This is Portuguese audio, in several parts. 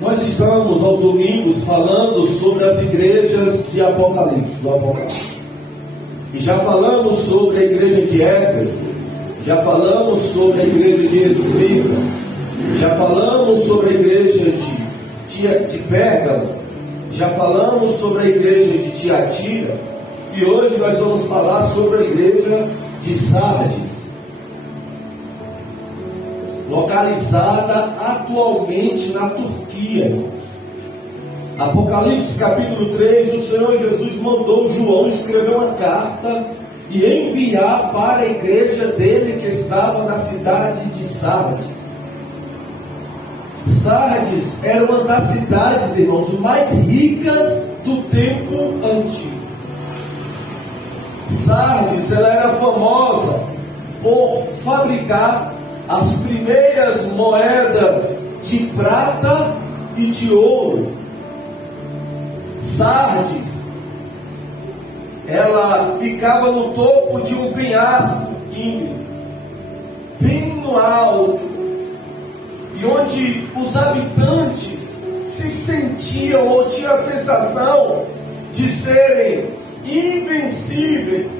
Nós estamos aos domingos falando sobre as igrejas de Apocalipse, do Apocalipse. E já falamos sobre a igreja de Éfeso, já falamos sobre a igreja de Esmirna, já falamos sobre a igreja de Pérgamo, já falamos sobre a igreja de Tiatira, e hoje nós vamos falar sobre a igreja de Sardes, localizada atualmente na Turquia, irmãos. Apocalipse capítulo 3, o Senhor Jesus mandou João escrever uma carta e enviar para a igreja dele que estava na cidade de Sardes. Sardes era uma das cidades, irmãos, mais ricas do tempo antigo. Sardes, ela era famosa por fabricar as primeiras moedas de prata e de ouro. Sardes, ela ficava no topo de um penhasco íngreme, bem no alto, e onde os habitantes se sentiam ou tinham a sensação de serem invencíveis,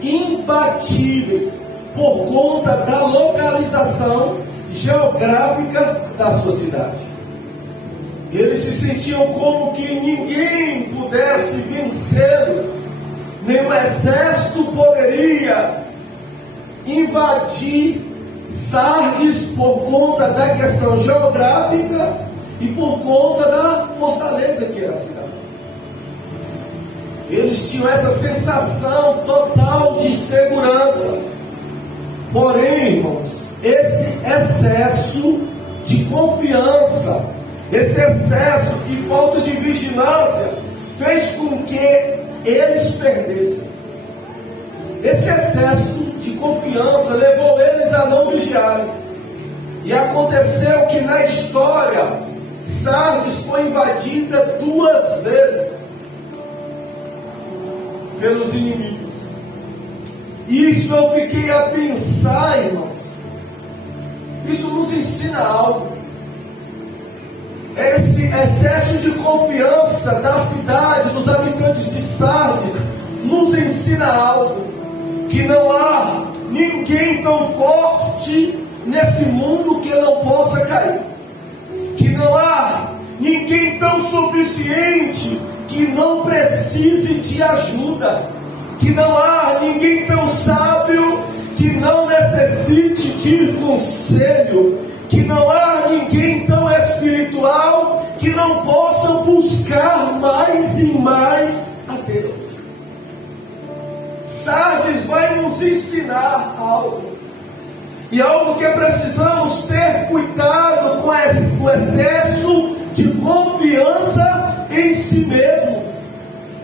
imbatíveis, por conta da localização geográfica da sua cidade. Eles se sentiam como que ninguém pudesse vencê-los, nenhum exército poderia invadir Sardes por conta da questão geográfica e por conta da fortaleza que era a cidade. Eles tinham essa sensação total de segurança. Porém, irmãos, esse excesso de confiança, esse excesso e falta de vigilância fez com que eles perdessem. Esse excesso de confiança levou eles a não vigiarem. E aconteceu que na história, Sardes foi invadida 2 vezes pelos inimigos. E isso eu fiquei a pensar, irmãos. Isso nos ensina algo. Esse excesso de confiança da cidade, dos habitantes de Sardes, nos ensina algo. Que não há ninguém tão forte nesse mundo que não possa cair. Que não há ninguém tão suficiente que não precise de ajuda. Que não há ninguém tão sábio que não necessite de conselho. Que não há ninguém tão espiritual que não possa buscar mais e mais a Deus. Sardes vai nos ensinar algo. E algo que precisamos ter cuidado com o excesso de confiança em si mesmo.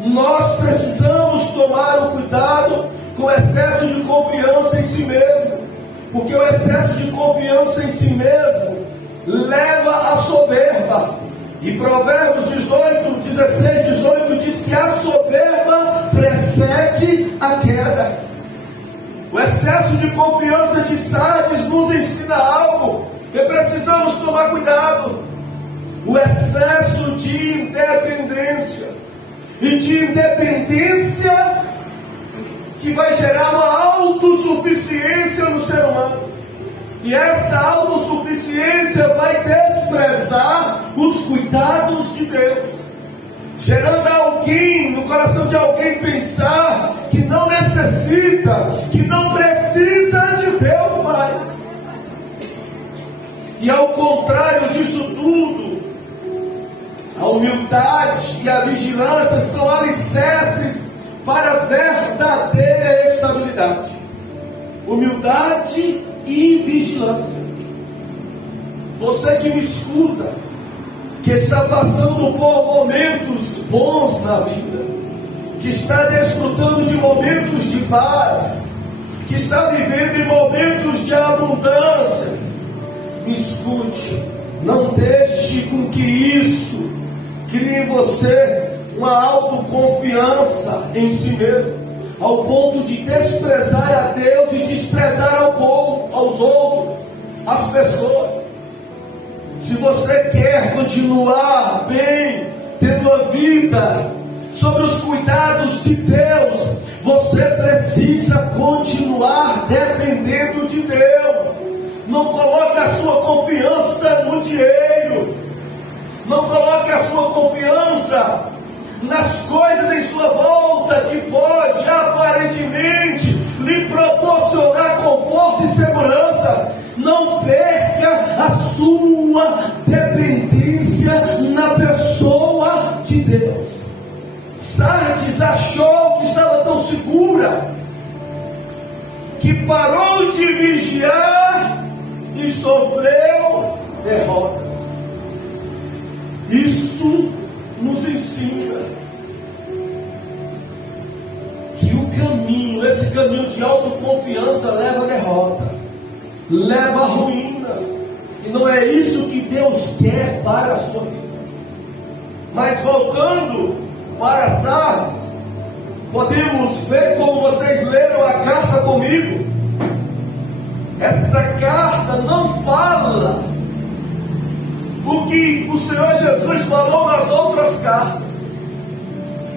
Nós precisamos tomar o cuidado com o excesso de confiança em si mesmo. Porque o excesso de confiança em si mesmo leva à soberba. E Provérbios 16, 18 diz que a soberba precede a queda. O excesso de confiança de Sardes nos ensina algo que precisamos tomar cuidado. O excesso de independência. E de independência que vai gerar uma autossuficiência no ser humano. E essa autossuficiência vai desprezar os cuidados de Deus, gerando alguém, no coração de alguém, pensar que não necessita, que não precisa de Deus mais. E ao contrário disso tudo, a humildade e a vigilância são alicerces para a verdadeira estabilidade. Humildade e vigilância. Você que me escuta, que está passando por momentos bons na vida, que está desfrutando de momentos de paz, que está vivendo em momentos de abundância, me escute, não deixe com que isso crie em você uma autoconfiança em si mesmo, ao ponto de desprezar a Deus e desprezar ao povo, aos outros, as pessoas. Se você quer continuar bem, tendo a vida sobre os cuidados de Deus, você precisa continuar dependendo de Deus. Não coloque a sua confiança no dinheiro. Não coloque a sua confiança nas coisas em sua volta que pode aparentemente lhe proporcionar conforto e segurança. Não perca a sua dependência na pessoa de Deus. Sardes achou que estava tão segura que parou de vigiar e sofreu derrota. Isso nos ensina que o caminho, esse caminho de autoconfiança leva à derrota, leva à ruína, e não é isso que Deus quer para a sua vida. Mas voltando para Sardes, podemos ver, como vocês leram a carta comigo, esta carta não fala o que o Senhor Jesus falou nas outras cartas.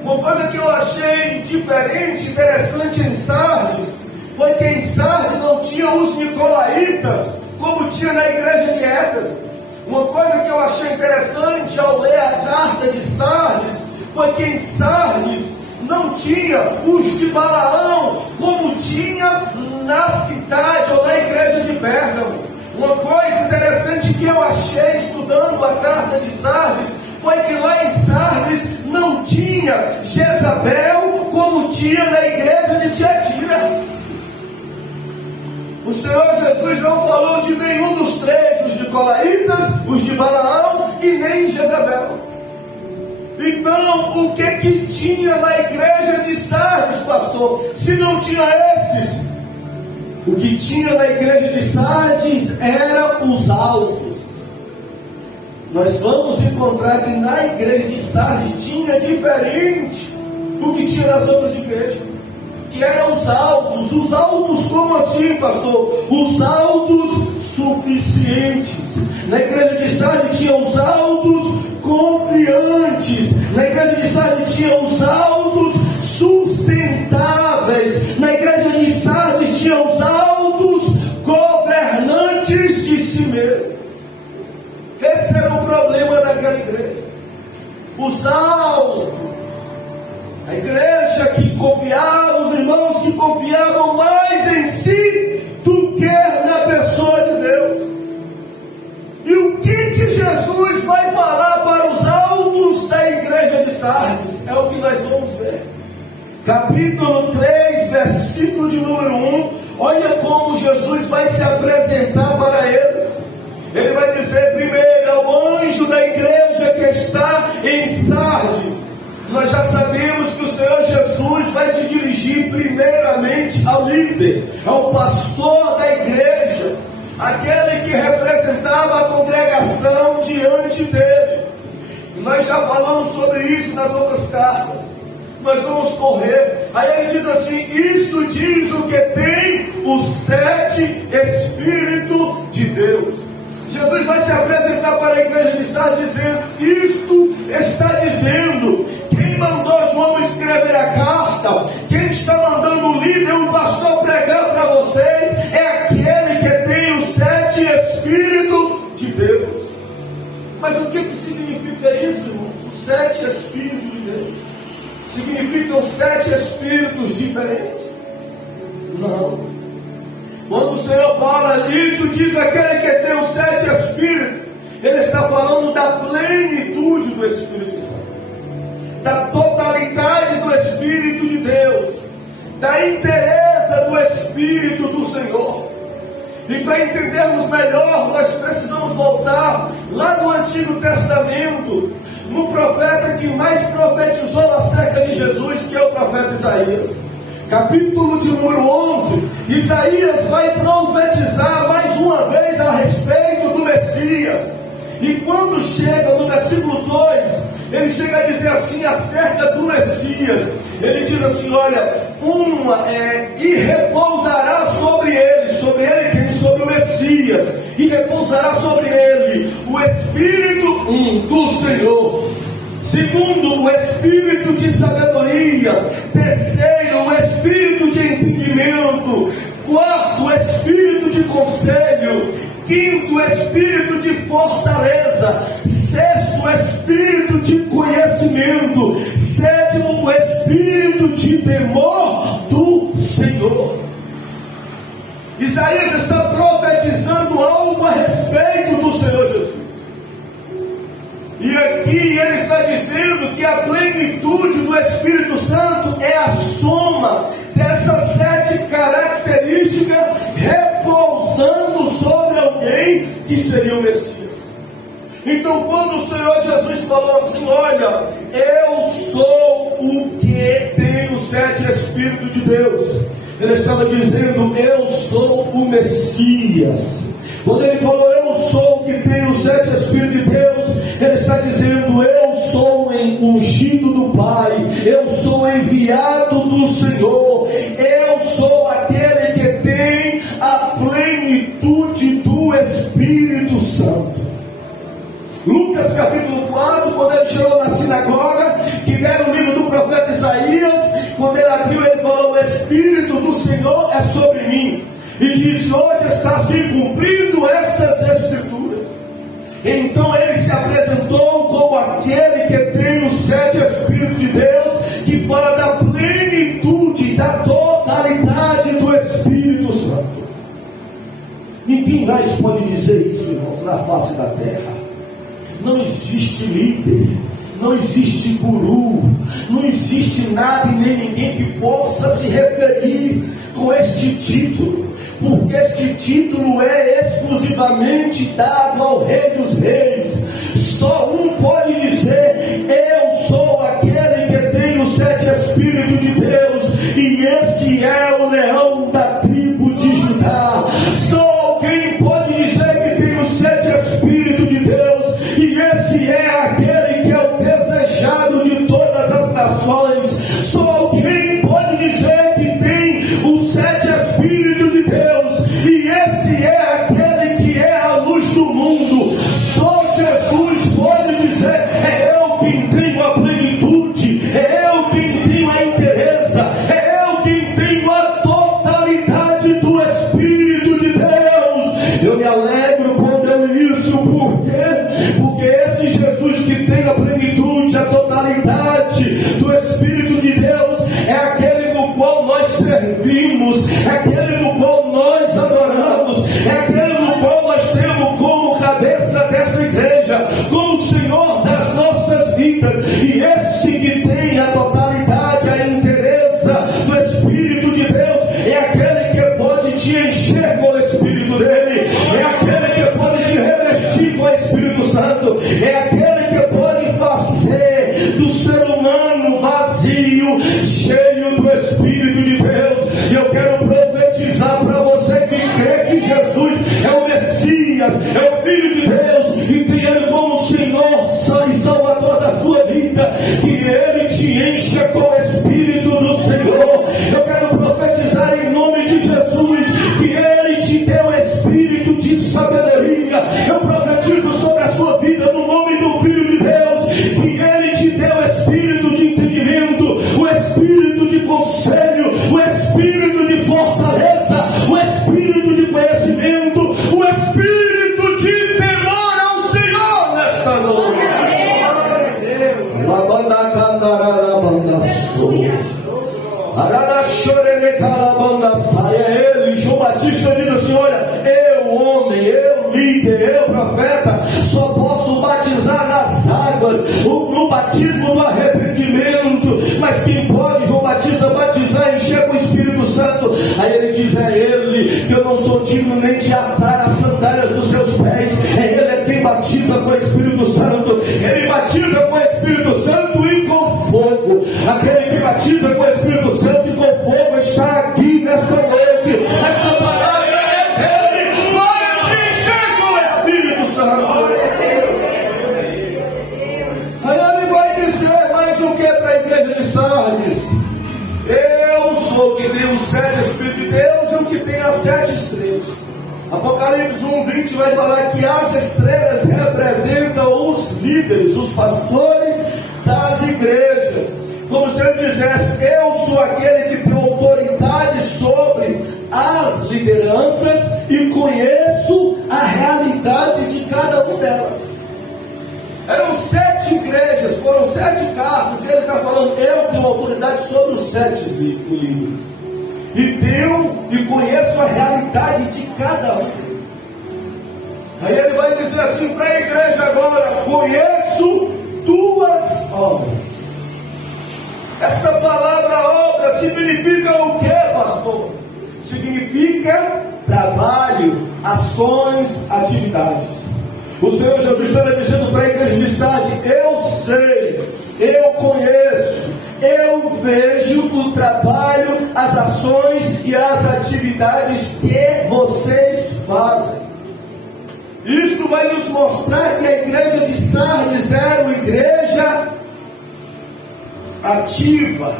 Uma coisa que eu achei diferente, interessante em Sardes, foi que em Sardes não tinha os nicolaítas, como tinha na igreja de Éfeso. Uma coisa que eu achei interessante ao ler a carta de Sardes, foi que em Sardes não tinha os de Balaão, como tinha na cidade ou na igreja de Pérgamo. Uma coisa interessante que eu achei estudando a carta de Sardes, foi que lá em Sardes não tinha Jezabel, como tinha na igreja de Tiatira. O Senhor Jesus não falou de nenhum dos três, os nicolaítas, os de Balaão e nem Jezabel. Então, o que tinha na igreja de Sardes, pastor? Se não tinha esses, o que tinha na igreja de Sardes era os altos. Nós vamos encontrar que na igreja de Sardes tinha diferente do que tinha nas outras igrejas, que eram os altos. Os altos como assim, pastor? Os altos suficientes. Na igreja de Sardes tinha os altos confiantes. Na igreja de Sardes tinha os altos sustentáveis. Na igreja de Sardes tinha os altos governantes de si mesmos. Esse era o problema daquela igreja. Os altos. A igreja que confiava, os irmãos que confiavam mais em si do que na pessoa de Deus. E o que Jesus vai falar para os altos da igreja de Sardes? É o que nós vamos ver. Capítulo 3, versículo de número 1. Olha como Jesus vai se apresentar para eles. Ele vai dizer primeiro ao anjo da igreja que está em Sardes. Nós já sabemos que o Senhor Jesus vai se dirigir primeiramente ao líder, ao pastor da igreja, aquele que representava a congregação diante dele. E nós já falamos sobre isso nas outras cartas. Nós vamos correr. Aí ele diz assim: isto diz o que tem os 7 Espíritos de Deus. Jesus vai se apresentar para a igreja de Sardes dizendo: isto está dizendo. Quem mandou João escrever a carta, quem está mandando o líder, o pastor pregar para vocês, é aquele que tem os 7 Espíritos de Deus. Mas o que significa isso, irmãos? Os 7 Espíritos de Deus significam 7 Espíritos diferentes? Não. Quando o Senhor fala isso, diz aquele que tem os 7 Espíritos, ele está falando da plenitude do Espírito Santo, da totalidade do Espírito de Deus, da inteireza do Espírito do Senhor. E para entendermos melhor, nós precisamos voltar lá no Antigo Testamento, no profeta que mais profetizou acerca de Jesus, que é o profeta Isaías. Capítulo de número 11, Isaías vai profetizar mais uma vez a respeito do Messias. E quando chega no versículo 2, ele chega a dizer assim acerca do Messias. Ele diz assim: olha, e repousará sobre ele quem? Sobre o Messias. Messias, e repousará sobre ele o Espírito do Senhor. Segundo, o Espírito de sabedoria. Terceiro, o Espírito de entendimento. Quarto, o Espírito de conselho. Quinto, o Espírito de fortaleza. Sexto, o Espírito de conhecimento. Sétimo, o Espírito de temor do Senhor. Isaías está profetizando algo a respeito do Senhor Jesus. E aqui ele está dizendo que a plenitude do Espírito Santo é a soma dessas 7 características repousando sobre alguém que seria o Messias. Então, quando o Senhor Jesus falou assim: olha, eu sou o que tem os 7 Espíritos de Deus, ele estava dizendo: eu sou o Messias. Quando ele falou: eu sou o que tem os 7 Espíritos de Deus, ele está dizendo: eu sou o ungido do Pai, eu sou o enviado do Senhor, eu sou aquele que tem a plenitude do Espírito Santo. Lucas capítulo 4, quando ele chegou na sinagoga, que deram o livro do profeta Isaías, quando ele abriu, ele falou: o Espírito do Senhor é sobre mim, e disse: hoje está se cumprindo estas Escrituras. Então ele se apresentou como aquele que tem os 7 Espíritos de Deus, que fala da plenitude, da totalidade do Espírito Santo. Ninguém mais pode dizer isso, irmãos, na face da terra. Não existe líder, não existe guru, não existe nada e nem ninguém que possa se referir com este título, porque este título é exclusivamente dado ao Rei dos Reis. Só um pode dizer: eu sou aquele que tem os 7 Espíritos de Deus, e esse é o leão da tribo de Judá. Só alguém pode dizer que tem os 7 Espíritos de Deus, e esse é aquele que é o desejado de todas as nações. Só alguém pode dizer que tem os 7 Espíritos de Deus, e esse é aquele que é a luz do mundo. Só Jesus pode dizer: é eu quem tenho a plenitude, é eu quem tenho a inteireza, é eu quem tenho a totalidade do Espírito de Deus. Eu me alegro quando eu li isso. Por quê? Porque esse Jesus que tem a plenitude, a totalidade do Espírito de Deus, é aquele no qual nós servimos, é aquele no qual nós adoramos, é aquele no qual nós temos como cabeça dessa igreja, como Senhor das nossas vidas. E esse que tem a totalidade, a inteireza do Espírito de Deus, é aquele que pode te encher com o Espírito dele, é aquele que pode te revestir com o Espírito Santo, é aquele que pode fazer do ser humano vazio, cheio do Espírito de Deus. E eu quero profetizar para você que crê que Jesus é o Messias, é o Filho de Deus, e tem Ele como Senhor e Salvador da sua vida, que Ele te encha com o Espírito do Senhor. Eu quero profetizar em nome de Jesus que Ele te deu o Espírito de sabedoria. Eu profetizo sobre a sua vida no nome do Filho de Deus, que Ele te deu o Espírito de entendimento, o Espírito de conselho, o Espírito de fortaleza, o Espírito de conhecimento, o Espírito de temor ao Senhor nesta noite. É ele, João Batista diz assim: olha, eu homem, eu líder, eu profeta, só posso batizar nas águas, no batismo do arrependimento, mas quem pode, João Batista, batizar e encher com o Espírito Santo? Aí ele diz: é ele, que eu não sou digno nem de atar as sandálias dos seus pés. É ele é quem batiza com o Espírito Santo. Ele batiza com o Espírito Santo e com fogo. Aquele que batiza com o Espírito Santo e com fogo está aqui nesta noite. Esta palavra é dele para te encher com o Espírito Santo. Aí ele vai dizer mais o que para a igreja de Sardes? Eu sou o que tem os 7 Espíritos de Deus e o que tem as 7 estrelas. Apocalipse 1:20 vai falar que as estrelas representam os líderes, os pastores das igrejas. Como se ele dissesse: eu sou aquele que tem autoridade sobre as lideranças e conheço a realidade de cada uma delas. Eram 7 igrejas, foram 7 cargos, e ele está falando: eu tenho autoridade sobre os 7 líderes. E conheço a realidade de cada um deles. Aí ele vai dizer assim para a igreja agora: conheço tuas obras. Esta palavra obra significa o que, pastor? Significa trabalho, ações, atividades. O Senhor Jesus estava dizendo para a igreja de Sardes: eu sei, eu conheço, eu vejo o trabalho, as ações e as atividades que vocês fazem. Isso vai nos mostrar que a igreja de Sardes era uma igreja ativa,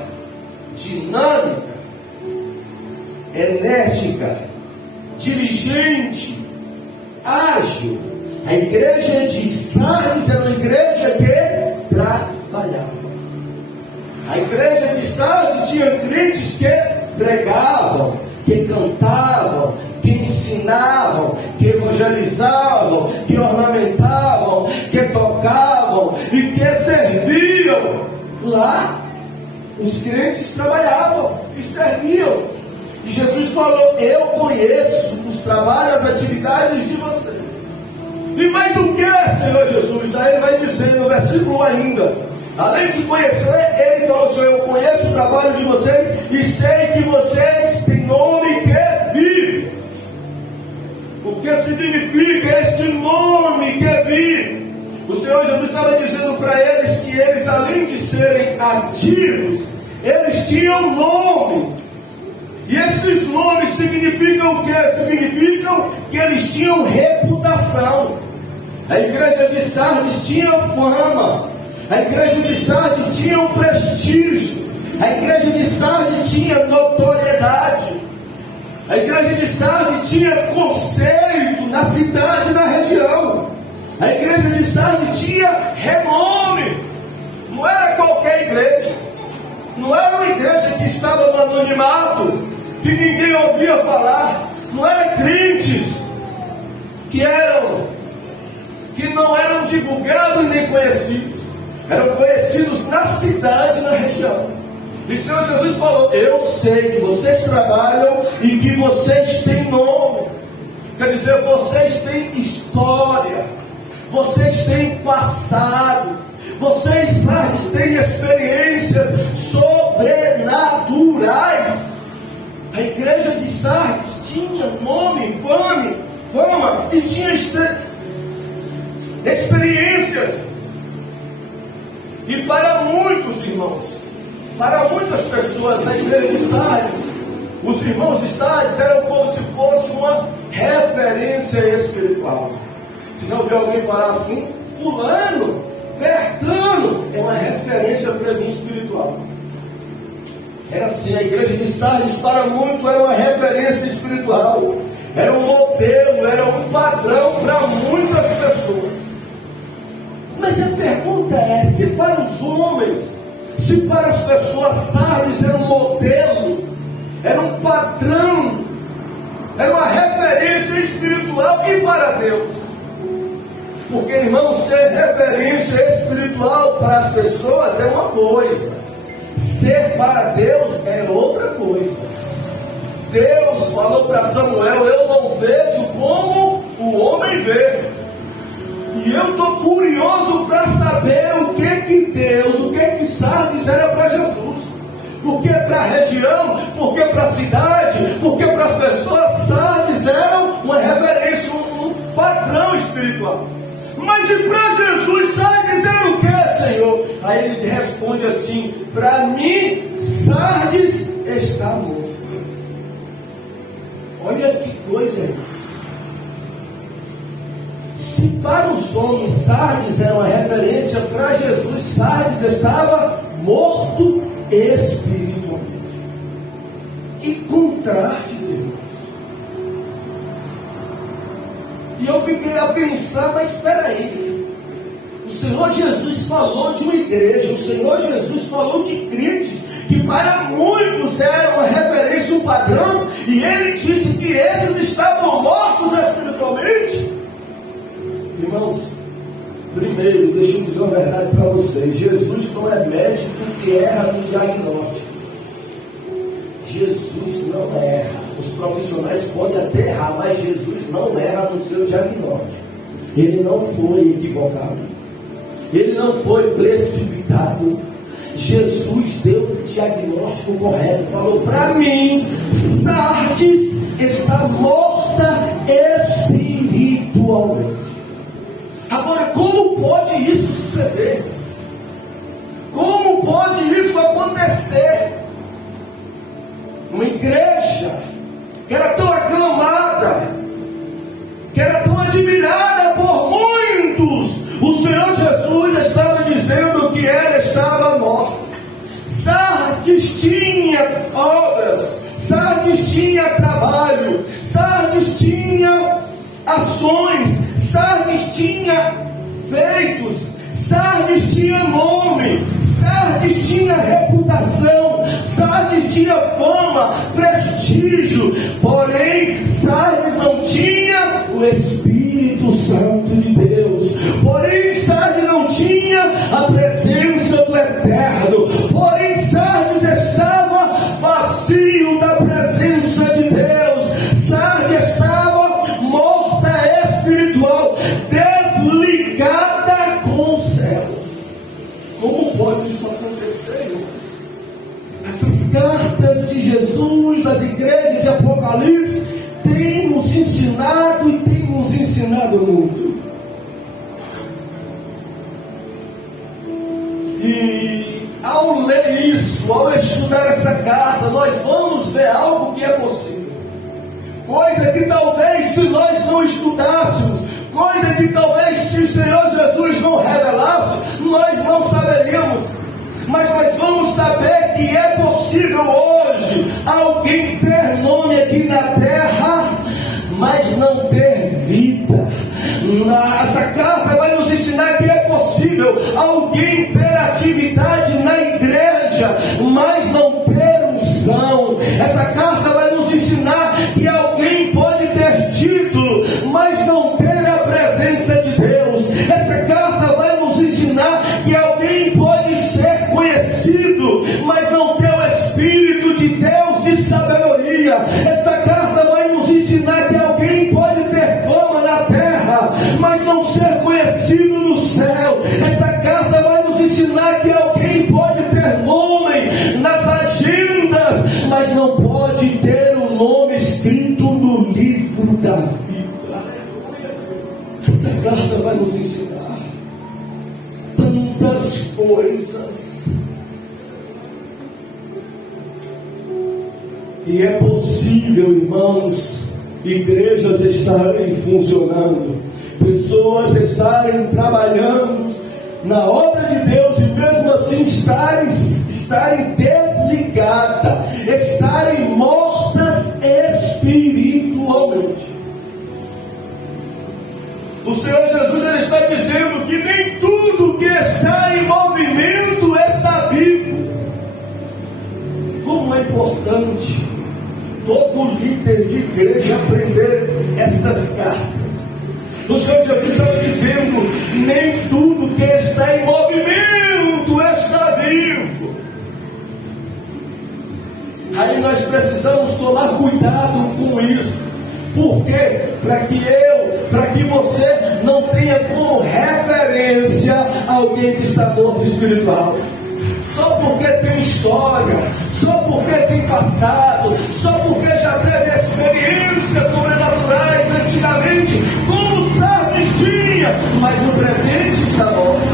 dinâmica, enérgica, diligente, ágil. A igreja de Sardes era uma igreja que trabalhava. A igreja de Sardes tinha crentes que pregavam, que cantavam, que ensinavam, que evangelizavam, que ornamentavam, que tocavam e que serviam. Lá, os crentes trabalhavam e serviam. E Jesus falou: eu conheço os trabalhos, as atividades de vocês. E mais o que, Senhor Jesus? Aí ele vai dizer no versículo ainda: além de conhecer, ele falou assim: eu conheço o trabalho de vocês e sei que vocês têm nome que vive. O que significa este nome que vive? O Senhor Jesus estava dizendo para eles que eles, além de serem ativos, eles tinham nomes. E esses nomes significam o que? Significam que eles tinham reputação. A igreja de Sardes tinha fama. A igreja de Sardes tinha um prestígio. A igreja de Sardes tinha notoriedade. A igreja de Sardes tinha conceito na cidade e na região. A igreja de Sardes tinha renome. Não era qualquer igreja. Não era uma igreja que estava no anonimato, que ninguém ouvia falar. Não eram crentes que não eram divulgados nem conhecidos. Eram conhecidos na cidade e na região. E o Senhor Jesus falou: eu sei que vocês trabalham e que vocês têm nome. Quer dizer, vocês têm história, vocês têm passado, vocês, Sardes, têm experiências sobrenaturais. A igreja de Sardes tinha nome, fama e tinha experiências. E para muitos irmãos, para muitas pessoas, a igreja de Sardes, os irmãos de Sardes eram como se fosse uma referência espiritual. Você já ouviu alguém falar assim? Fulano, Bertano, é uma referência para mim espiritual. Era assim, a igreja de Sardes para muito era uma referência espiritual. Era um modelo, era um padrão para muitas pessoas. Mas a pergunta é: se para os homens, se para as pessoas, Sardes era um modelo, era um padrão, era uma referência espiritual, e para Deus? Porque, irmão, ser referência espiritual para as pessoas é uma coisa, ser para Deus é outra coisa. Deus falou para Samuel: eu não vejo como o homem vê. E eu estou curioso para saber o que Deus, o que Sardes era para Jesus. Porque para a região, porque para a cidade, porque para as pessoas, Sardes eram uma referência, um padrão espiritual. Mas e para Jesus, Sardes era o que, Senhor? Aí ele responde assim: para mim, Sardes está morto. Olha que coisa, irmãos. Se para os homens Sardes era uma referência, para Jesus Sardes estava morto espiritualmente. Que contraste, irmãos. E eu fiquei a pensar, mas espera aí. O Senhor Jesus falou de uma igreja, o Senhor Jesus falou de crentes que para muitos eram uma referência, um padrão, e ele disse que esses estavam mortos espiritualmente. Irmãos, primeiro, deixa eu dizer uma verdade para vocês: Jesus não é médico que erra no diagnóstico. Jesus não erra. Os profissionais podem até errar, mas Jesus não erra no seu diagnóstico. Ele não foi equivocado, ele não foi precipitado. Jesus deu o diagnóstico correto, falou para mim: Sardes está morta espiritualmente. Agora, como pode isso suceder? Como pode isso acontecer? Uma igreja que era tão aclamada, que era tão admirada por muitos, o Senhor Jesus estava dizendo que ela estava morta. Sardes tinha obras, Sardes tinha trabalho, Sardes tinha ações, Sardes tinha feitos, Sardes tinha nome, Sardes tinha reputação, Sardes tinha fama, prestígio, porém Sardes não tinha o Espírito Santo de Deus, porém Sardes não tinha a presença do Eterno, porém Sardes estava vazio da presença de Deus, Sardes estava morta espiritual, desligada com o céu. Como pode isso acontecer, irmão? Essas cartas de Jesus, as igrejas de Apocalipse, têm nos ensinado e têm nos ensinado muito. E ao ler isso, ao estudar essa carta, nós vamos ver algo que é possível. Coisa que talvez se nós não estudássemos, coisa que talvez se o Senhor Jesus não revelasse, nós não saberíamos. Mas nós vamos saber que é possível hoje alguém ter nome aqui na terra, mas não ter vida. Essa carta vai nos ensinar que é possível alguém ter atividade na igreja, mas não ter unção. Essa carta vai nos ensinar que alguém pode ter título, mas não ter a presença de Deus. Essa carta vai nos ensinar que alguém pode ser conhecido, mas não ter o Espírito de Deus de sabedoria. Essa carta vai nos ensinar que alguém pode ter fama na terra, mas não ser conhecido no céu. Esta carta vai nos ensinar que alguém pode ter nome nas agendas, mas não pode ter o nome escrito no livro da vida. Esta carta vai nos ensinar tantas coisas. E é possível, irmãos, igrejas estarem funcionando, pessoas estarem trabalhando na obra de Deus e mesmo assim estarem desligadas, estarem mortas espiritualmente. O Senhor Jesus ele está dizendo que nem tudo que está em movimento está vivo. Como é importante todo líder de igreja aprender estas cartas. O Senhor Jesus estava dizendo: nem tudo que está em movimento está vivo. Aí nós precisamos tomar cuidado com isso. Por quê? Para que você não tenha como referência alguém que está morto espiritual. Só porque tem história, só porque tem passado, só porque já teve experiências sobrenaturais antigamente, como Sardes tinha, mas no presente está morto.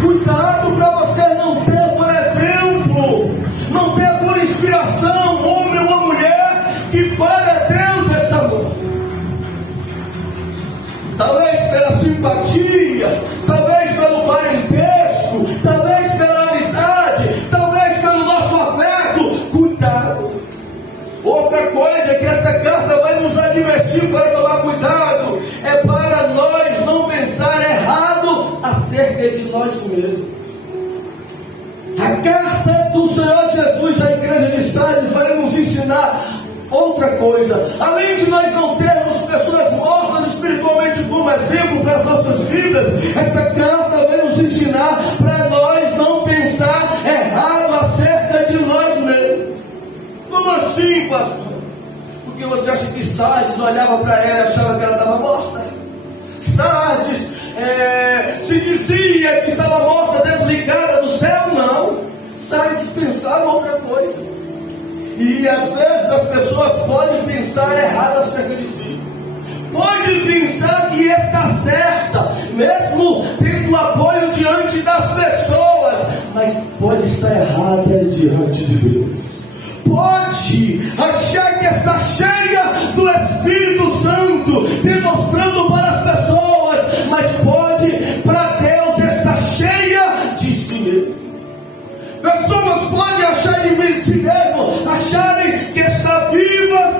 Cuidado para você não ter, por exemplo, não ter por inspiração um homem ou uma mulher que para Deus está morto. Talvez pela simpatia, talvez pelo parentesco, talvez pela amizade, talvez pelo nosso afeto. Cuidado. Outra coisa é que esta carta vai nos advertir para tomar cuidado. é para nós não pensar errado acerca de nós mesmos. A carta do Senhor Jesus à igreja de Sardes vai nos ensinar outra coisa. Além de nós não termos pessoas mortas espiritualmente como exemplo para as nossas vidas, esta carta vai nos ensinar para nós não pensar errado acerca de nós mesmos. Como assim, pastor? Porque você acha que Sardes olhava para ela e achava que ela estava morta? Sardes se dizia que estava morta, desligada do céu? Não. Sardes pensava outra coisa. E às vezes as pessoas podem pensar errado acerca de si. Pode pensar que está certa, mesmo tendo apoio diante das pessoas, mas pode estar errada diante de Deus. Pode achar que está cheia do Espírito Santo, demonstrando para as pessoas, mas pode, para Deus, estar cheia de si mesmo. Pessoas podem achar em si mesmo, acharem que estão vivas,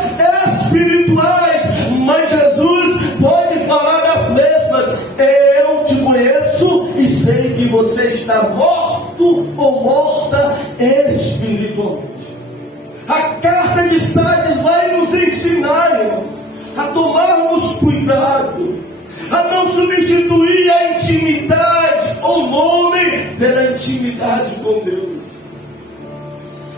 espirituais, mas Jesus pode falar das mesmas: eu te conheço e sei que você está morto ou morta espiritualmente. A carta de Sardes vai nos ensinar, irmãos, a tomarmos cuidado, a não substituir a intimidade ou nome pela intimidade com Deus.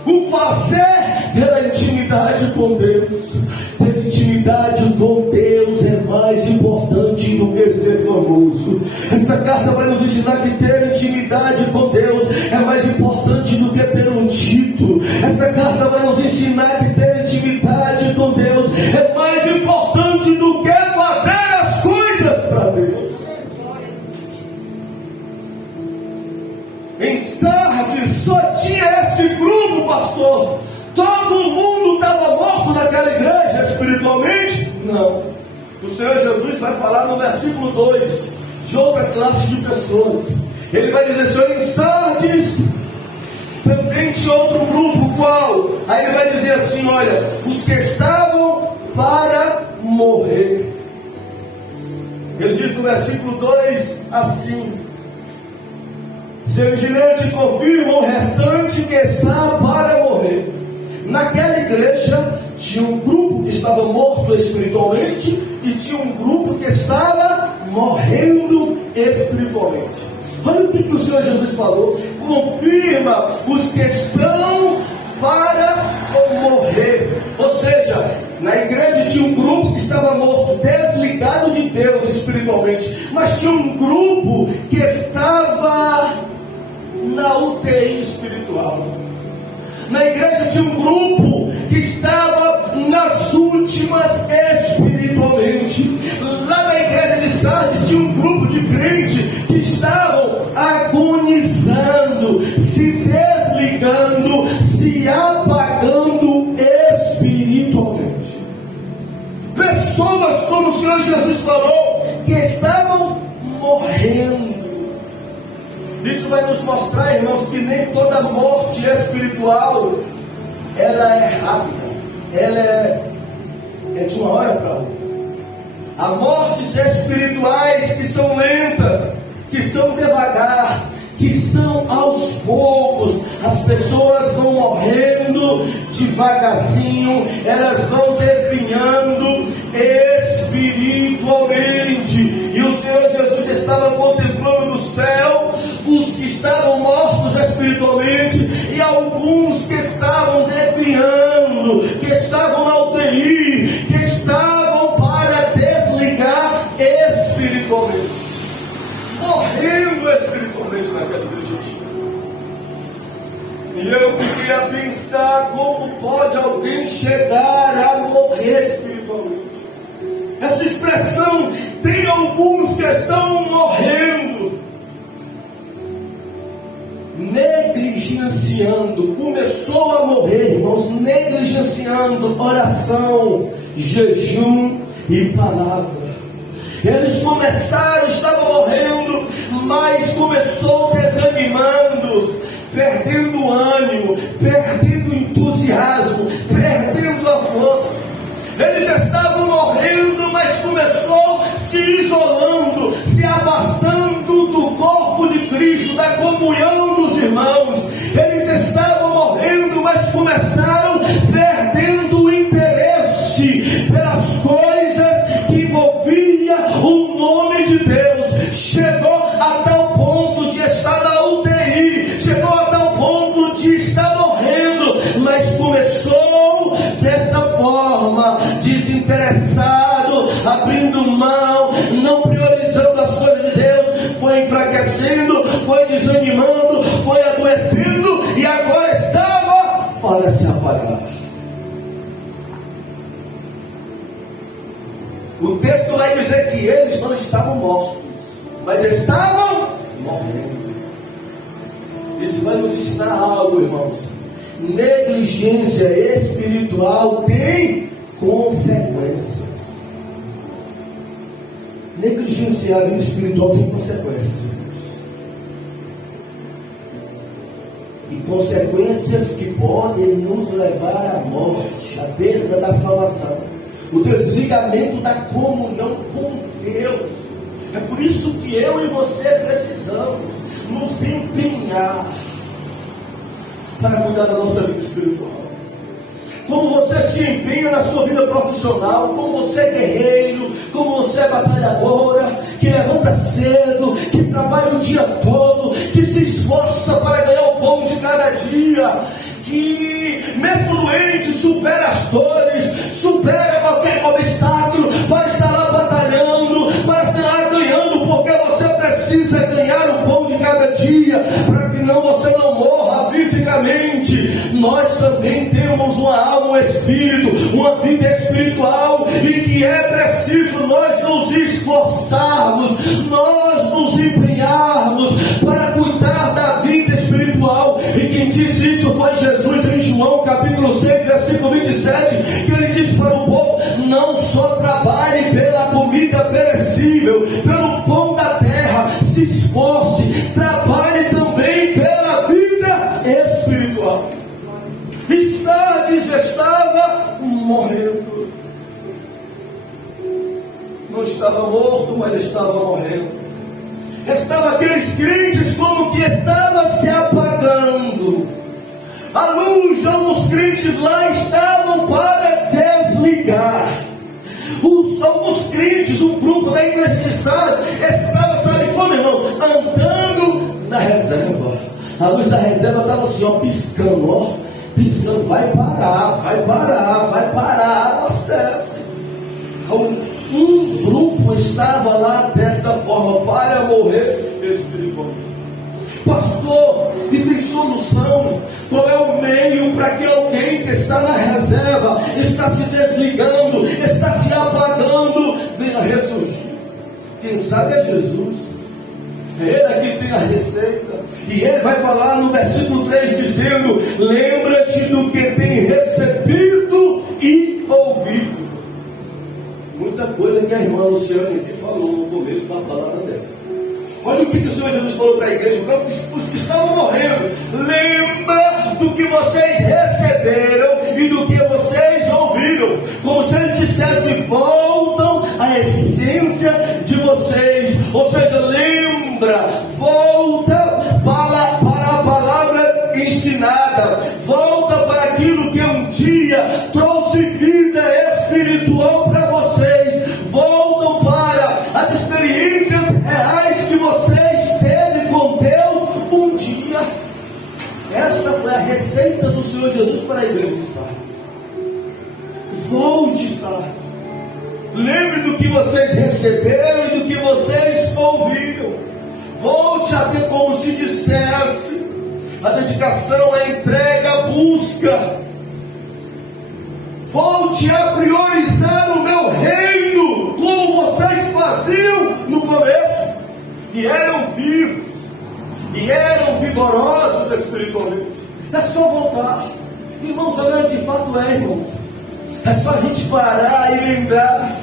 O fazer pela intimidade com Deus. Ter intimidade com Deus é mais importante do que ser famoso. Esta carta vai nos ensinar que ter intimidade com Deus é mais importante do que ter um título. Esta carta vai nos ensinar que ter intimidade com Deus é mais importante do que fazer as coisas para Deus. Em Sardes só tinha esse grupo, pastor. Todo mundo estava morto naquela igreja espiritualmente? Não. O Senhor Jesus vai falar no versículo 2 de outra classe de pessoas. Ele vai dizer assim: em Sardes também tinha outro grupo. Qual? Aí ele vai dizer assim: olha, os que estavam para morrer. Ele diz no versículo 2 assim: seu vigilante confirma o restante que está para morrer. Naquela igreja tinha um grupo que estava morto espiritualmente e tinha um grupo que estava morrendo espiritualmente. Olha o que o Senhor Jesus falou: confirma os que estão para morrer. Ou seja, na igreja tinha um grupo que estava morto, desligado de Deus espiritualmente, mas tinha um grupo que estava na UTI espiritual. Na igreja tinha um grupo que estava nas últimas espiritualmente. Lá na igreja de Sardes tinha um grupo de crentes que estavam agonizando, se desligando, se apagando espiritualmente. Pessoas, como o Senhor Jesus falou, que estavam morrendo. Isso vai nos mostrar, irmãos, que nem toda morte espiritual ela é rápida, ela é de uma hora para outra. Há mortes espirituais que são lentas, que são devagar, que são aos poucos. As pessoas vão morrendo devagarzinho, elas vão definhando espiritualmente. E o Senhor Jesus estava contemplando no céu os que estavam mortos espiritualmente e alguns que estavam definhando, que estavam na UTI, que estavam para desligar espiritualmente, morrendo espiritualmente naquela igreja. E eu fiquei a pensar: como pode alguém chegar a morrer espiritualmente? Essa expressão, tem alguns que estão morrendo, negligenciando, começou a morrer, irmãos, negligenciando oração, jejum e palavra. Eles começaram, estavam morrendo, mas começou desanimando, perdendo ânimo, perdendo entusiasmo, perdendo a força. Eles estavam morrendo, mas começou a se o nome de Deus chegou a tal ponto de estar na UTI, chegou a tal ponto de estar morrendo, mas começou desta forma, desinteressado, abrindo mão, não priorizando as coisas de Deus, foi enfraquecendo, foi desanimando, foi adoecendo e agora estava para se apagar. O texto vai dizer que eles não estavam mortos, mas estavam morrendo. Isso vai nos ensinar algo, irmãos. Negligência espiritual tem consequências. Negligenciar a vida espiritual tem consequências. E consequências que podem nos levar à morte, à perda da salvação, o desligamento da comunhão com Deus. É por isso que eu e você precisamos nos empenhar para cuidar da nossa vida espiritual. Como você se empenha na sua vida profissional, como você é guerreiro, como você é batalhadora, que levanta cedo, que trabalha o dia todo, que se esforça para ganhar o pão de cada dia, que mesmo doente supera as dores, supera qualquer obstáculo, para estar lá batalhando, para estar lá ganhando, porque você precisa ganhar o pão de cada dia, para que você não morra fisicamente. Nós também temos uma alma, um espírito, uma vida espiritual, e que é preciso nós nos esforçarmos, nós nos empenharmos para cuidar da vida espiritual. E quem disse isso foi Jesus em João capítulo 6, versículo 27, que ele disse para o povo: não só trabalhe pela comida perecível, pelo pão da terra, se esforce, trabalhe também pela vida espiritual. E Sardes estava morrendo. Não estava morto, mas estava morrendo. Estavam aqueles crentes como que estava se apagando. A luz dos crentes lá estavam para desligar. Alguns crentes, um grupo da igreja de Sardes, estava, sabe como, irmão? Andando na reserva. A luz da reserva estava assim, ó, piscando, ó. Piscando, vai parar, abastece. Um grupo estava lá desta forma, para morrer espiritualmente. Pastor, e tem solução? Qual é o meio para que alguém que está na reserva, está se desligando, está se apagando, venha ressurgir? Quem sabe é Jesus. É Ele aqui tem a receita. E Ele vai falar no versículo 3 dizendo: lembra-te do que tem recebido e ouvido. Muita coisa que a irmã Luciane aqui falou no começo da palavra dela. Olha o que o Senhor Jesus falou para a igreja, os que estavam morrendo: lembra do que vocês receberam e do que vocês ouviram. Como se Ele dissesse: voltam à essência de vocês. Ou seja, lembra, volta para a palavra ensinada, volta para aquilo que um dia trouxe vida espiritual para vocês, voltam para as experiências reais que vocês teve com Deus um dia. Esta foi a receita do Senhor Jesus para a igreja de Sardes. Volte, Sardes. Lembre do que vocês receberam e do que vocês ouviram. Volte a ter, como se dissesse, a dedicação, a entrega, a busca. Volte a priorizar o meu reino, como vocês faziam no começo. E eram vivos, e eram vigorosos espiritualmente. É só voltar. Irmãos, agora de fato é, irmãos. É só a gente parar e lembrar.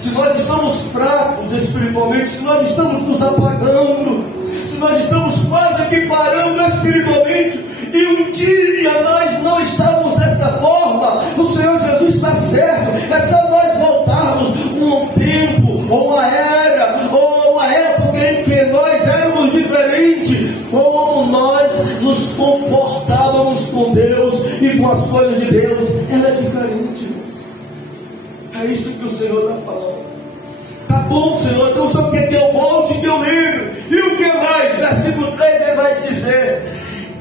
Se nós estamos fracos espiritualmente, se nós estamos nos apagando, se nós estamos quase que parando espiritualmente, e um dia nós não estamos desta forma, o Senhor Jesus está certo. É só nós voltarmos um tempo, ou uma era, ou uma época em que nós éramos diferentes, como nós nos comportávamos com Deus e com as coisas de Deus. Era diferente. É isso que o Senhor está falando. Está bom, Senhor, então só quer que eu volte e que eu lembre. E o que mais? Versículo 3 ele vai dizer: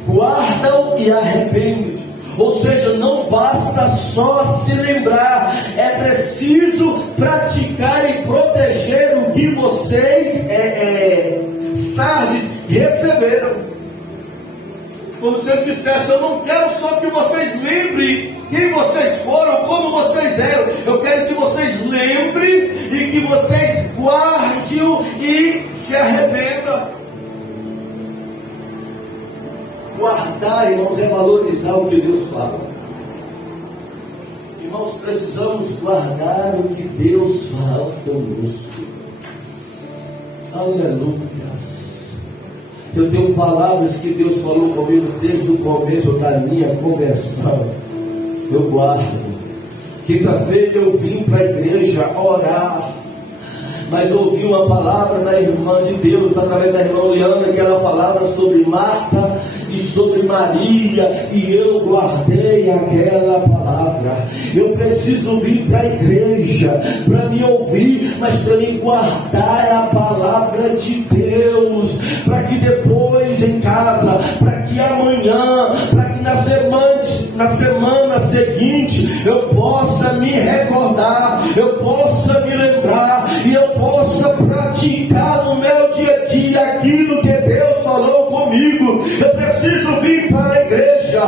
guardam e arrependem. Ou seja, não basta só se lembrar, é preciso praticar e proteger o que vocês Sardes receberam. Como se eu dissesse: eu não quero só que vocês lembrem quem vocês foram, como vocês eram, eu quero que vocês lembrem e que vocês guardem e se arrependam. Guardar, irmãos, é valorizar o que Deus fala. Irmãos, precisamos guardar o que Deus fala conosco. Aleluia. Eu tenho palavras que Deus falou comigo desde o começo da minha conversão. Eu guardo. Quinta-feira eu vim para a igreja orar, mas ouvi uma palavra da irmã de Deus, através da irmã Liana, que ela falava sobre Marta e sobre Maria, e eu guardei aquela palavra. Eu preciso vir para a igreja para me ouvir, mas para me guardar a palavra de Deus, para que depois em casa, para que amanhã, para que na semana seguinte eu possa me recordar, eu possa me lembrar e eu possa praticar no meu dia a dia aquilo que Deus falou comigo. Eu preciso vir para a igreja,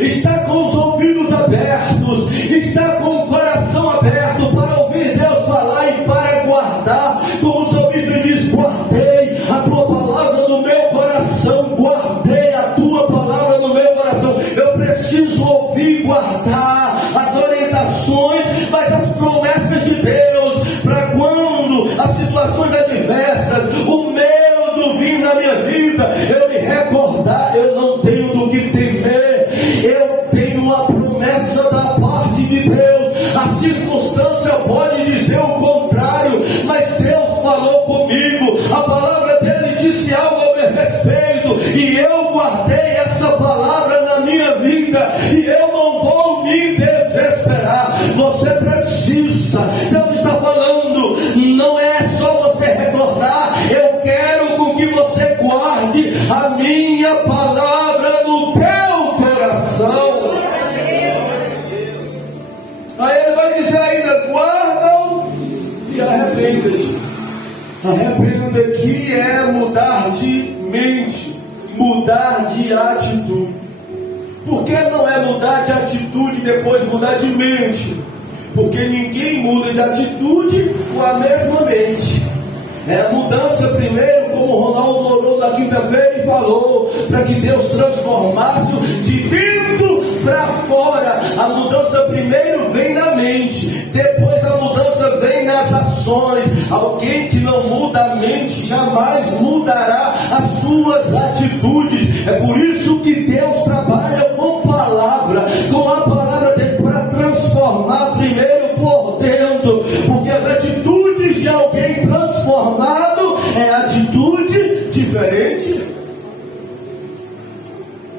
estar com os ouvidos abertos, estar com o coração aberto para ouvir Deus falar e para guardar, como o salmista diz: guardei a tua palavra no meu coração, guardei a tua palavra no meu coração. Eu preciso ouvir e guardar as orientações, mas as promessas de Deus, para quando as situações adversas, o medo vir na minha vida, eu me recordar: eu não tenho do que temer, eu tenho uma promessa da parte de Deus. A circunstância pode dizer o contrário, mas Deus falou comigo, a palavra dele disse algo a meu respeito, e eu guardei essa palavra na minha vida, e eu não vou me desesperar. Você precisa, Deus está falando, não é só você recordar, eu quero com que você guarde a minha palavra no teu coração. Aí ele vai dizer ainda: guardam e arrependem. Arrependem aqui é mudar de mente, mudar de atitude. Por que não é mudar de atitude e depois mudar de mente? Porque ninguém muda de atitude com a mesma mente. É a mudança primeiro, como o Ronaldo orou na quinta-feira e falou, para que Deus transformasse de dentro para fora. A mudança primeiro vem na mente, depois a mudança vem nas ações. Alguém que não muda a mente jamais mudará as suas atitudes. É por isso que Deus trabalha com palavra, com a palavra dele, para transformar primeiro por dentro, porque as atitudes de alguém transformado é atitude diferente.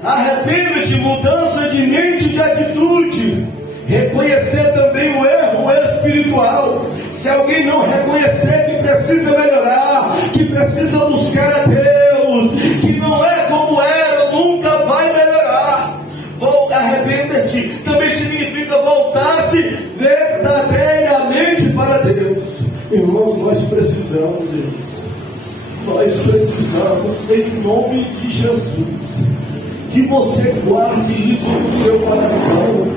Arrepende-te, mudança de mente e de atitude. Reconhecer também o erro espiritual. Se alguém não reconhecer que precisa melhorar, que precisa buscar a Deus, que não é como era, nunca vai melhorar. Arrepender-te também significa voltar-se verdadeiramente para Deus. Irmãos, nós precisamos, em nome de Jesus, que você guarde isso no seu coração,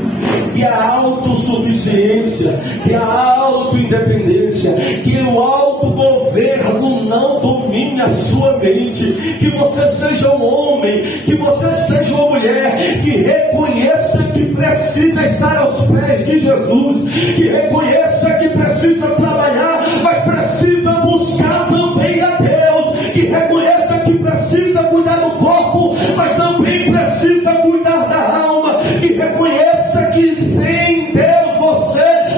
que a autossuficiência, que a autoindependência, que o autogoverno não domine a sua mente, que você seja um homem, que você seja uma mulher, que reconheça que precisa estar aos pés de Jesus, que reconheça que precisa trabalhar, mas precisa buscar também a Deus, que reconheça que precisa cuidar do corpo, mas também precisa cuidar da alma, que reconheça que sem Deus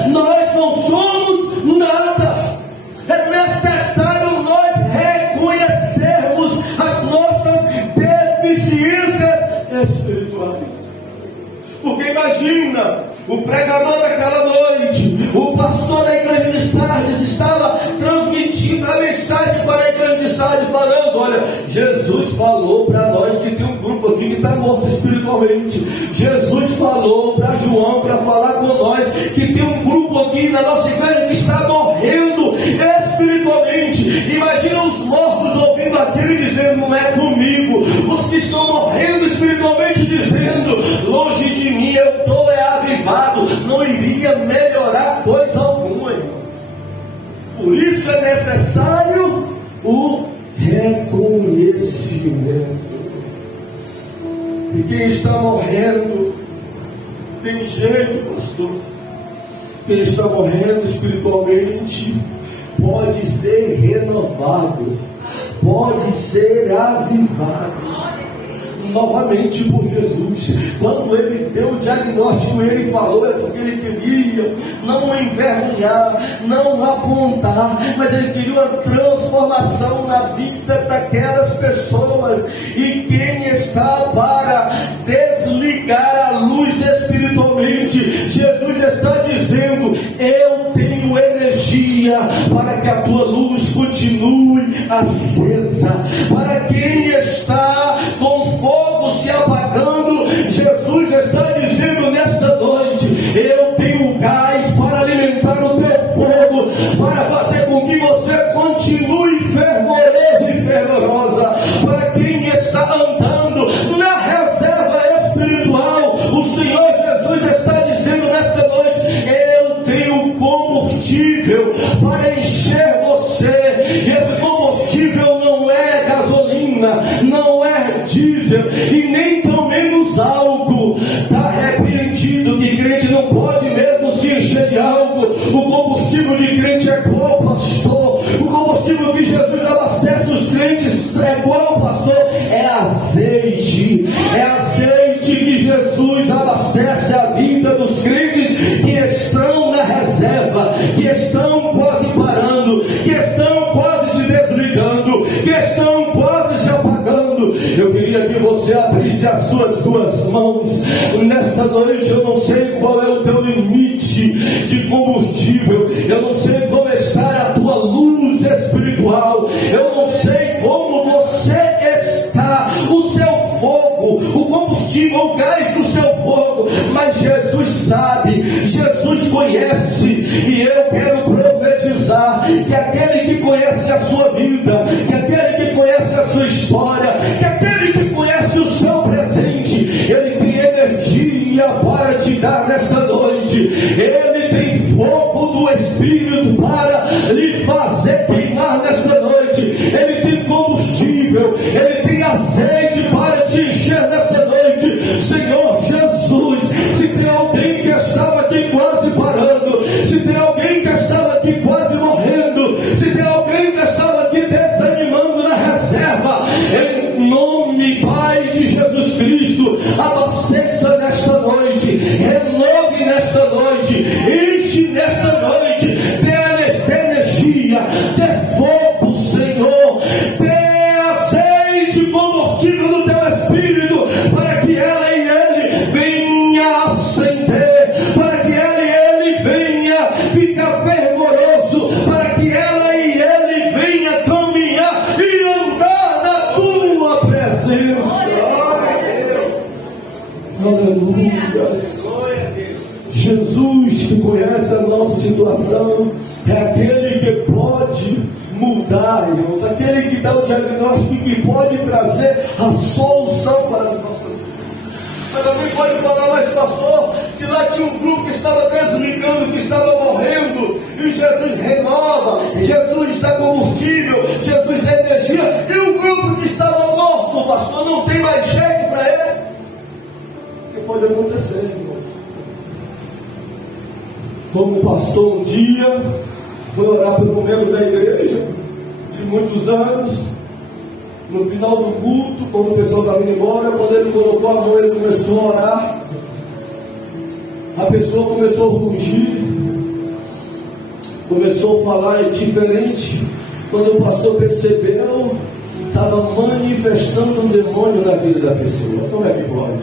nós não somos nada. É necessário nós reconhecermos as nossas deficiências espirituais. Porque imagina, o pregador daquela noite, o pastor da igreja de Sardes estava transmitindo a mensagem para a igreja de Sardes falando: olha, Jesus falou para nós que tem um grupo aqui que está morto espiritualmente. Jesus falou para João para falar com nós que tem um grupo aqui na nossa igreja que está morrendo espiritualmente. Imagina os mortos ouvindo aquilo e dizendo: não é comigo. Os que estão morrendo espiritualmente dizendo: longe de mim, eu estou avivado. Não iria melhorar coisa alguma, irmãos. Por isso é necessário o reconhecimento. E quem está morrendo tem jeito, pastor. Quem está morrendo espiritualmente pode ser renovado, pode ser avivado novamente por Jesus. Quando ele deu o diagnóstico, ele falou, é porque ele queria não envergonhar, não apontar, mas ele queria uma transformação na vida daquelas pessoas. E quem está para desligar a luz espiritualmente, Jesus está dizendo: eu tenho energia para que a tua luz continue acesa. Para quem está com fogo se apagando, Jesus está dizendo nesta noite: eu tenho gás para alimentar o teu fogo, para fazer com que você continue fervoroso e fervorosa. Para quem está andando na reserva espiritual, o Senhor Jesus está dizendo nesta noite: eu tenho combustível para encher você. E esse combustível não é gasolina, não é diesel e nem tão menos álcool. Está arrependido que crente não pode mesmo se encher de álcool? O combustível de crente é qual, pastor? O combustível que Jesus abastece os crentes é qual, pastor? É azeite. É azeite que Jesus abastece a vida dos crentes que estão na reserva, que estão quase parando, que estão quase se desligando, que estão quase se apagando. Eu queria que você abrisse as suas duas mãos nesta noite. Eu não sei qual é o teu limite de combustível, eu não sei como está a tua luz espiritual, eu não sei como você está, o seu fogo, o combustível, o gás do seu fogo, mas Jesus sabe, Jesus conhece. E eu quero profetizar que aquele que conhece a sua vida, que aquele que conhece a sua história, que aquele que conhece o seu presente, ele tem energia para te dar nesta noite. Ele tem fogo do Espírito para lhe fazer queimar nesta noite. Ele tem combustível, ele tem azeite para te encher nesta noite. Senhor Jesus, se tem alguém que estava aqui quase parando, se tem alguém que estava aqui quase morrendo, se tem alguém que estava aqui desanimando na reserva, em nome, Pai, de Jesus Cristo, abasteça nesta noite, renove nesta noite, enche nesta noite, dê energia, dê fogo, Senhor, dê azeite, combustível do teu Espírito, para que ela e ele venha acender, para que ela e ele venha ficar fervoroso, para que ela e ele venha caminhar e andar na tua presença. Aleluia. Jesus, que conhece a nossa situação, é aquele que pode mudar, irmãos, aquele que dá o diagnóstico e que pode trazer a solução para as nossas vidas. Mas alguém pode falar: mas pastor, se lá tinha um grupo que estava desligando, que estava morrendo, e Jesus renova, Jesus dá combustível, Jesus dá energia, e o grupo que estava morto, pastor, não tem mais jeito para ele? O que pode acontecer, irmãos? Como o pastor um dia foi orar pelo membro da igreja de muitos anos, no final do culto, quando o pessoal estava indo embora, quando ele colocou a mão, ele começou a orar, a pessoa começou a rugir, começou a falar diferente. Quando o pastor percebeu, estava manifestando um demônio na vida da pessoa. Como é que pode?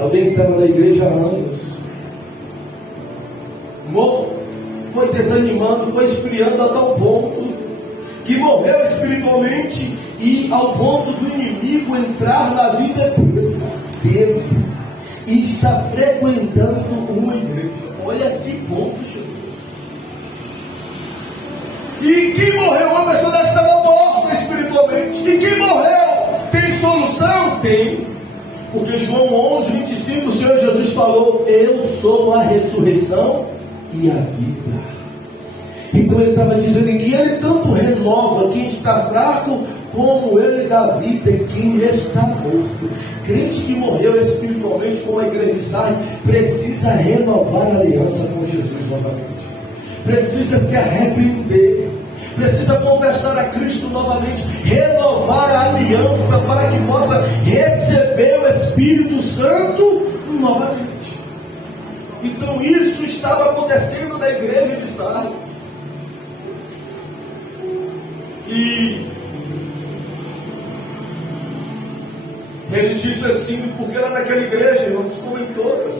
Alguém que estava na igreja há anos, foi desanimando, foi esfriando a tal ponto que morreu espiritualmente e ao ponto do inimigo entrar na vida dele e está frequentando uma igreja. Olha que ponto chegou. E quem morreu? Uma pessoa dessa estava morta espiritualmente. E quem morreu? Tem solução? Tem. Porque João 11:25, o Senhor Jesus falou: eu sou a ressurreição e a vida. Então ele estava dizendo que ele tanto renova quem está fraco, como ele dá vida em quem está morto. Crente que morreu espiritualmente, como a igreja de Sardes, precisa renovar a aliança com Jesus novamente. Precisa se arrepender, precisa confessar a Cristo novamente, renovar a aliança para que possa receber o Espírito Santo novamente. Então isso estava acontecendo na igreja de Sardes. E ele disse assim, porque lá naquela igreja, irmãos, como em todas,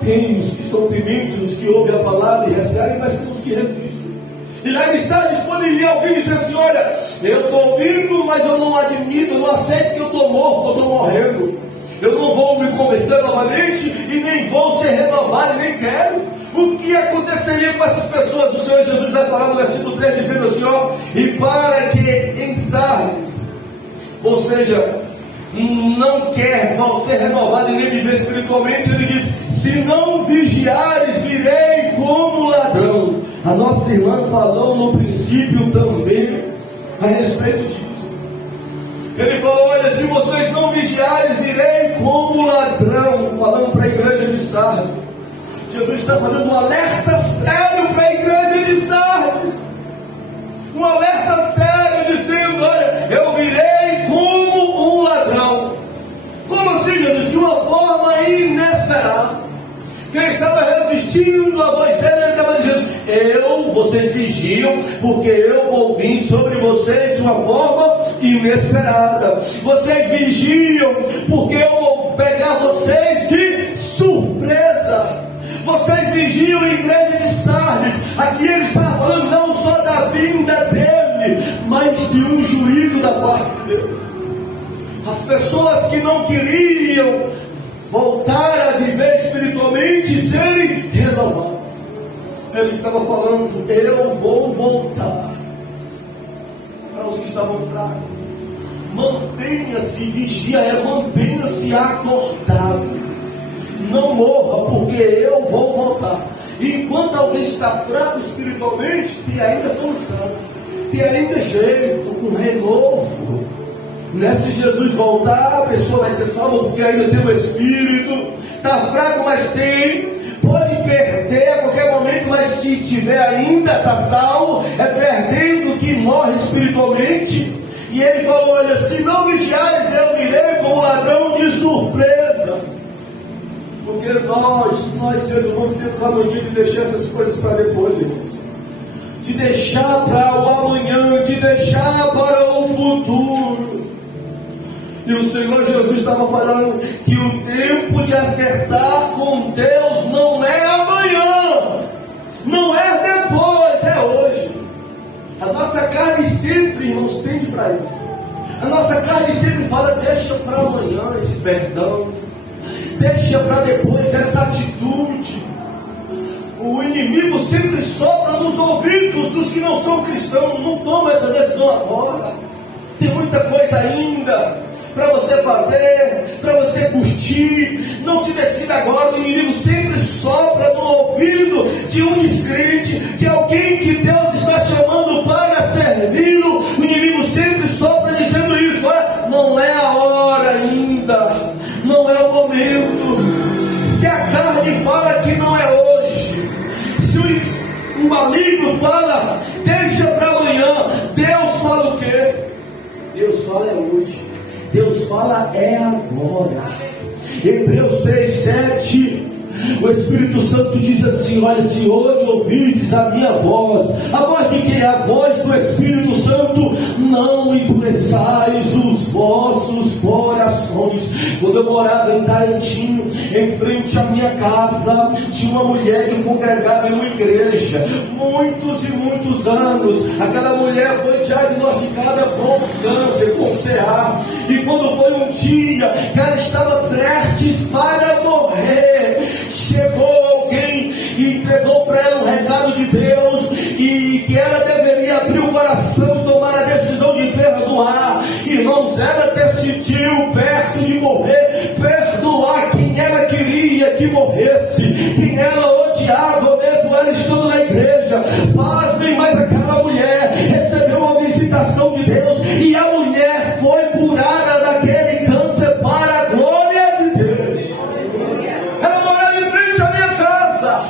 tem os que são tementes, os que ouvem a palavra e recebem, mas tem os que resistem. E lá ele está disponível alguém dizer assim: olha, eu estou ouvindo, mas eu não admito, eu não aceito que eu estou morto, eu estou morrendo. Eu não vou me converter novamente e nem vou ser renovado, nem quero. O que aconteceria com essas pessoas? O Senhor Jesus vai falar no versículo 3, dizendo assim, ó: e para que em Sardes, ou seja, não quer ser renovado e nem viver espiritualmente, ele diz: se não vigiares, virei como ladrão. A nossa irmã falou no princípio também a respeito disso. Ele falou: olha, se vocês não vigiarem, virei como ladrão. Falando para a igreja de Sardes. Jesus está fazendo um alerta sério para a igreja de Sardes. Um alerta sério, dizendo: olha, eu virei como um ladrão. Como assim, Jesus? De uma forma inesperada. Quem estava resistindo à voz dele, ele estava dizendo: vocês vigiam, porque eu vou vir sobre vocês de uma forma inesperada. Vocês vigiam, porque eu vou pegar vocês de surpresa. Vocês vigiam, igreja de Sardes. Aqui ele está falando não só da vinda dele, mas de um juízo da parte de Deus. As pessoas que não queriam voltar a viver espiritualmente, serem renovados. Ele estava falando: eu vou voltar. Para os que estavam fracos, mantenha-se, vigia, mantenha-se acordado. Não morra, porque eu vou voltar. Enquanto alguém está fraco espiritualmente, tem ainda solução, tem ainda jeito, um renovo. Se Jesus voltar, a pessoa vai ser salva, porque ainda tem o Espírito. Está fraco, mas tem. Pode perder a qualquer momento, mas se tiver ainda, está salvo. É perdendo que morre espiritualmente. E ele falou: olha, se não vigiares, eu virei como ladrão de surpresa. Porque nós seres humanos, temos a mania de deixar essas coisas para depois, irmãos. De deixar para o amanhã, de deixar para o futuro. E o Senhor Jesus estava falando que o tempo de acertar com Deus não é amanhã, não é depois, é hoje. A nossa carne sempre, irmãos, tende para isso. A nossa carne sempre fala: deixa para amanhã esse perdão, deixa para depois essa atitude. O inimigo sempre sopra nos ouvidos dos que não são cristãos: não toma essa decisão agora, tem muita coisa ainda para você fazer, para você curtir, não se decida agora. O inimigo sempre sopra no ouvido de um descrente, de alguém que Deus está chamando para servi-lo. O inimigo sempre sopra dizendo isso: não é a hora ainda, não é o momento. Se a carne fala que não é hoje, se o maligno fala deixa para amanhã, Deus fala o quê? Deus fala é hoje. Deus fala é agora. Hebreus 3:7, o Espírito Santo diz assim: olha, se hoje ouvides a minha voz, a voz de quem? A voz do Espírito Santo, não endureçais os vossos corações. situações. Quando eu morava em Taentinho, em frente à minha casa, tinha uma mulher que congregava em uma igreja, muitos e muitos anos. Aquela mulher foi diagnosticada com câncer, com CA, e quando foi um dia que ela estava prestes para morrer, chegou alguém e entregou para ela um recado de Deus, e que ela deveria abrir o coração e tomar a decisão de perdoar. Irmãos, ela decidiu, perto de morrer, perdoar quem ela queria que morresse, quem ela odiava, mesmo ela estando na igreja. Pasmem, mas aquela mulher recebeu uma visitação de Deus, e a mulher foi curada daquele câncer para a glória de Deus. Ela morava em frente à minha casa.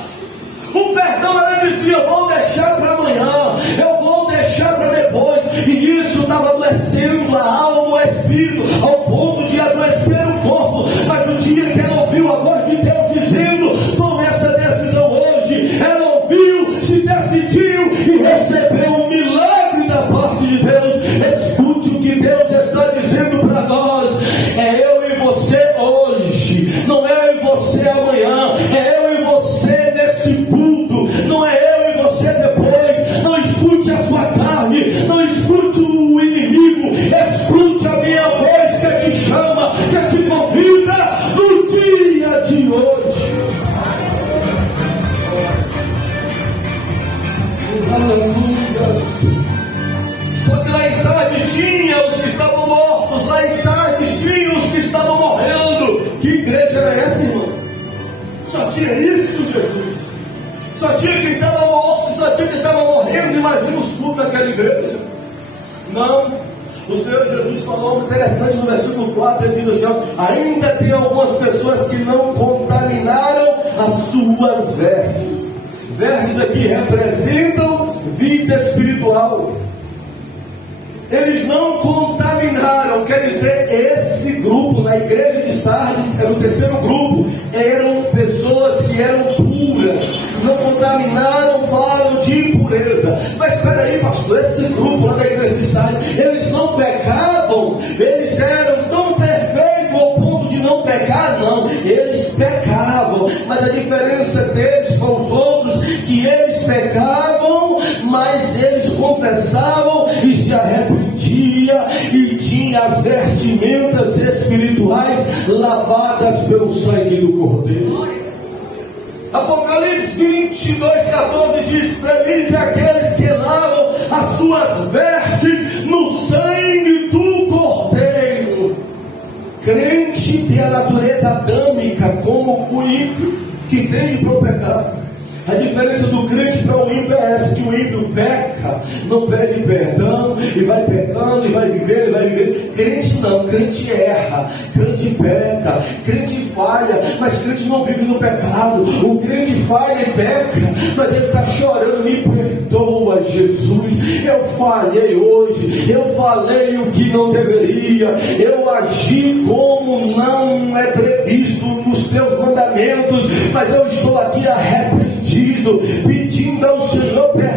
O perdão, ela dizia: eu vou deixar para amanhã, eu vou deixar para depois. E isso estava adoecendo a alma, o espírito, ao ponto de adoecer o corpo. Mas o dia que ela ouviu a voz de Deus dizendo: tome essa decisão hoje, ela ouviu, se decidiu e recebeu um milagre da parte de Deus. Escute o que Deus está dizendo para nós: é eu e você hoje, não é eu e você amanhã, é eu e você nesse culto, não é eu e você depois. Não escute a sua carne, não escute o inimigo, escute a minha voz que te chama, que te convida no dia de hoje. Aleluia. Só que lá em Sardes tinha os que estavam mortos, lá em Sardes tinha os que estavam morrendo. Que igreja era essa, irmão? Só tinha isso, Jesus? Só tinha quem estava morto, só tinha quem estava morrendo? Imagina os cultos daquela igreja. Não. O Senhor Jesus falou algo interessante no versículo 4, ele diz assim: ainda tem algumas pessoas que não contaminaram as suas vestes. Vestes aqui representam vida espiritual. Eles não contaminaram, quer dizer, esse grupo na igreja de Sardes era o terceiro grupo, eram pessoas que eram puras, não contaminaram, falam de impureza. Mas espera aí, pastor, esse grupo lá da igreja de Sardes, eles não pecavam, eles eram tão perfeitos ao ponto de não pecar? Não, eles pecavam, mas a diferença deles com os outros, que eles pecavam, mas eles confessavam e se arrependiam, e tinha as vestimentas espirituais lavadas pelo sangue do Cordeiro. Apocalipse 22:14 diz: felizes aqueles que lavam as suas vestes no sangue do Cordeiro. Crente tem a natureza adâmica como o ímpio, que tende para o pecado. A diferença do crente para o ímpio é essa: que o ímpio peca, não pede perdão, e vai pecando, e vai vivendo, e vai vivendo. Crente não, crente erra, crente peca, crente falha, mas crente não vive no pecado. O crente falha e peca, mas ele está chorando: me perdoa, Jesus, eu falhei hoje, eu falei o que não deveria, eu agi como não é previsto nos teus mandamentos, mas eu estou aqui arrependido, pedindo ao Senhor perdão.